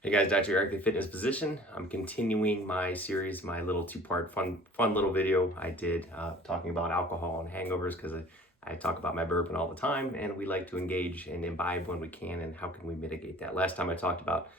Hey guys, Dr. Eric, the Fitness Physician. I'm continuing my series, my little two-part fun little video I did talking about alcohol and hangovers because I talk about my burping all the time and we like to engage and imbibe when we can and how can we mitigate that. Last time I talked about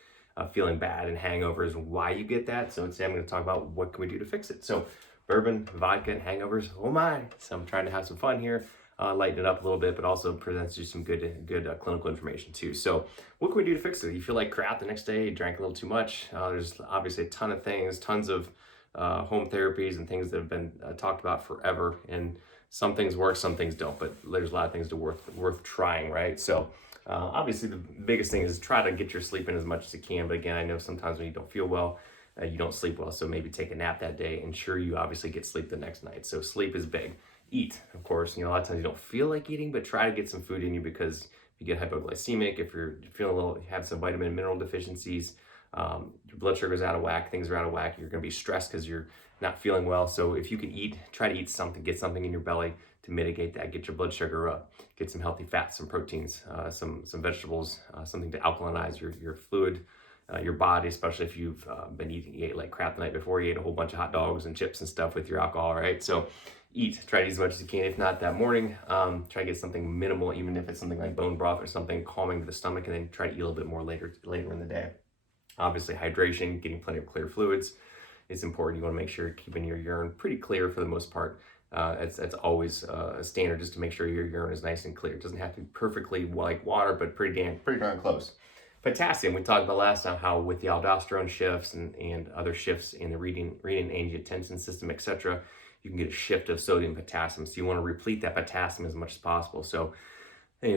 feeling bad and hangovers and why you get that. So today I'm going to talk about what can we do to fix it. So bourbon, vodka, and hangovers, oh my. So I'm trying to have some fun here. Lighten it up a little bit, but also presents you some good clinical information too. So what can we do to fix it? You feel like crap the next day, you drank a little too much. There's obviously a ton of things, tons of home therapies and things that have been talked about forever. And some things work, some things don't, but there's a lot of things worth trying, right? So obviously the biggest thing is try to get your sleep in as much as you can. But again, I know sometimes when you don't feel well, you don't sleep well. So maybe take a nap that day. Ensure you obviously get sleep the next night. So sleep is big. Eat, of course. A lot of times you don't feel like eating, but try to get some food in you because if you get hypoglycemic, if you're feeling a little, have some vitamin and mineral deficiencies, your blood sugar's out of whack, things are out of whack, you're going to be stressed because you're not feeling well. So if you can eat, try to eat something, get something in your belly to mitigate that, get your blood sugar up, get some healthy fats, some proteins, some vegetables, something to alkalinize your fluid, your body, especially if you've you ate like crap the night before, you ate a whole bunch of hot dogs and chips and stuff with your alcohol, right? So try to eat as much as you can. If not that morning, try to get something minimal, even if it's something like bone broth or something calming to the stomach, and then try to eat a little bit more later in the day. Obviously, hydration, getting plenty of clear fluids is important. You want to make sure you're keeping your urine pretty clear for the most part. That's always a standard, just to make sure your urine is nice and clear. It doesn't have to be perfectly like water, but pretty darn close. Potassium, we talked about last time how with the aldosterone shifts and other shifts in the renin-angiotensin system, etc., you can get a shift of sodium potassium. So you want to replete that potassium as much as possible. So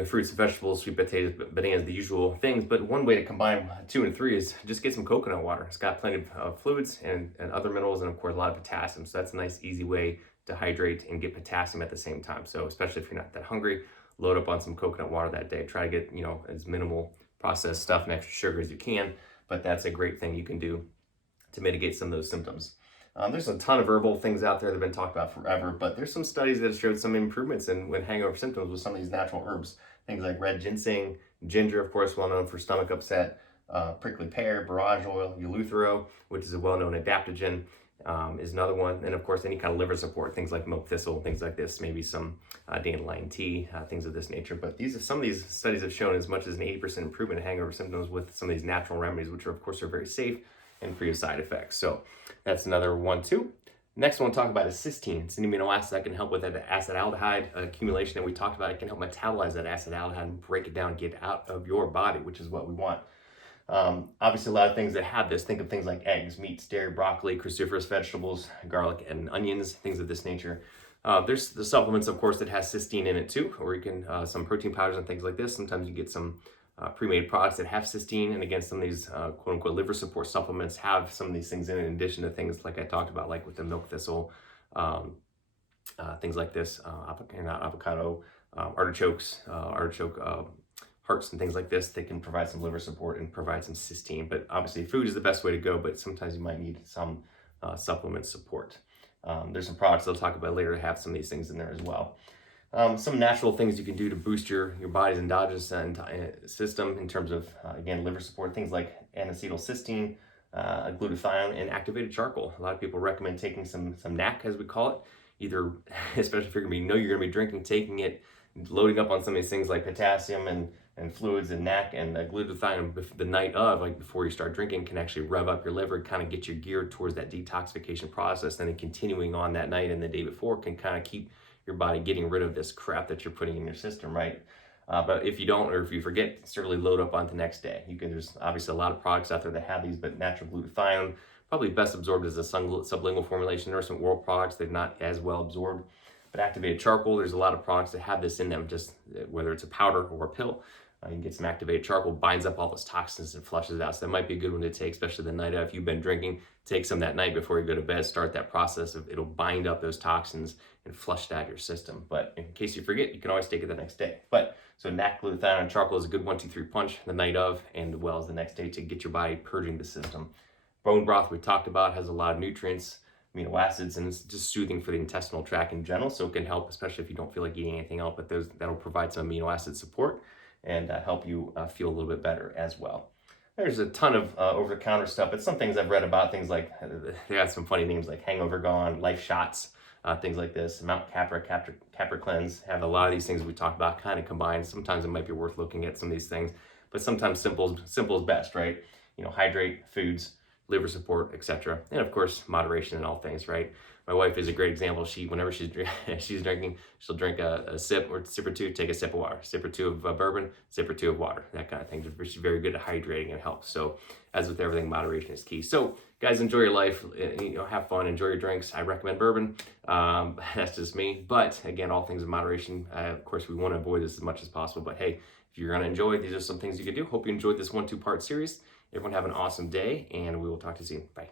fruits and vegetables, sweet potatoes, bananas, the usual things. But one way to combine 2 and 3 is just get some coconut water. It's got plenty of fluids and other minerals, and of course a lot of potassium. So that's a nice, easy way to hydrate and get potassium at the same time. So especially if you're not that hungry, load up on some coconut water that day. Try to get as minimal processed stuff and extra sugar as you can. But that's a great thing you can do to mitigate some of those symptoms. There's a ton of herbal things out there that have been talked about forever, but there's some studies that have showed some improvements in hangover symptoms with some of these natural herbs. Things like red ginseng, ginger, of course, well known for stomach upset, prickly pear, borage oil, eleuthero, which is a well-known adaptogen, is another one. And of course, any kind of liver support, things like milk thistle, things like this, maybe some dandelion tea, things of this nature. But some of these studies have shown as much as an 80% improvement in hangover symptoms with some of these natural remedies, which are, of course, are very safe and free of side effects. So that's another one too. Next one we'll talk about is cysteine. It's an amino acid that can help with that acetaldehyde accumulation that we talked about. It can help metabolize that acetaldehyde and break it down, get out of your body, which is what we want. Obviously, a lot of things that have this, think of things like eggs, meats, dairy, broccoli, cruciferous vegetables, garlic, and onions, things of this nature. There's the supplements, of course, that has cysteine in it too, or you can, some protein powders and things like this. Sometimes you get some pre-made products that have cysteine, and again, some of these quote-unquote liver support supplements have some of these things in addition to things like I talked about, like with the milk thistle, things like this, avocado, artichoke hearts and things like this. They can provide some liver support and provide some cysteine, but obviously food is the best way to go, but sometimes you might need some supplement support. There's some products I'll talk about later that have some of these things in there as well. Some natural things you can do to boost your body's endogenous system in terms of, again, liver support, things like N-acetylcysteine, glutathione, and activated charcoal. A lot of people recommend taking some NAC, as we call it, either, especially if you're going to be drinking, taking it, loading up on some of these things like potassium and fluids and NAC and glutathione the night of, like before you start drinking, can actually rev up your liver, kind of get you geared towards that detoxification process. And then continuing on that night and the day before can kind of keep your body getting rid of this crap that you're putting in your system, right? But if you don't, or if you forget, certainly load up on the next day. There's obviously a lot of products out there that have these, but natural glutathione, probably best absorbed as a sublingual formulation. There are some oral products that are not as well absorbed. But activated charcoal, there's a lot of products that have this in them, just whether it's a powder or a pill. You can get some activated charcoal, binds up all those toxins and flushes it out. So that might be a good one to take, especially the night of. If you've been drinking, take some that night before you go to bed. Start that process of it'll bind up those toxins and flush it out of your system. But in case you forget, you can always take it the next day. But so NAC, glutathione, and charcoal is a good 1-2-3 punch the night of, and as well as the next day to get your body purging the system. Bone broth we talked about has a lot of nutrients, amino acids, and it's just soothing for the intestinal tract in general. So it can help, especially if you don't feel like eating anything else. But that'll provide some amino acid support and help you feel a little bit better as well. There's a ton of over-the-counter stuff, but some things I've read about, things like, they got some funny names like Hangover Gone, Life Shots, things like this. Mount Capra Cleanse, have a lot of these things we talk about kind of combined. Sometimes it might be worth looking at some of these things, but sometimes simple is best, right? You know, hydrate, foods, liver support, etc. And of course, moderation in all things, right? My wife is a great example. Whenever she's drinking, she'll drink a sip or sip or two, take a sip of water, sip or two of bourbon, sip or two of water, that kind of thing. She's very good at hydrating and helps. So as with everything, moderation is key. So guys, enjoy your life, have fun, enjoy your drinks. I recommend bourbon. That's just me. But again, all things in moderation. Of course, we want to avoid this as much as possible. But hey, if you're going to enjoy it, these are some things you can do. Hope you enjoyed this 1-2 part series. Everyone have an awesome day, and we will talk to you soon. Bye.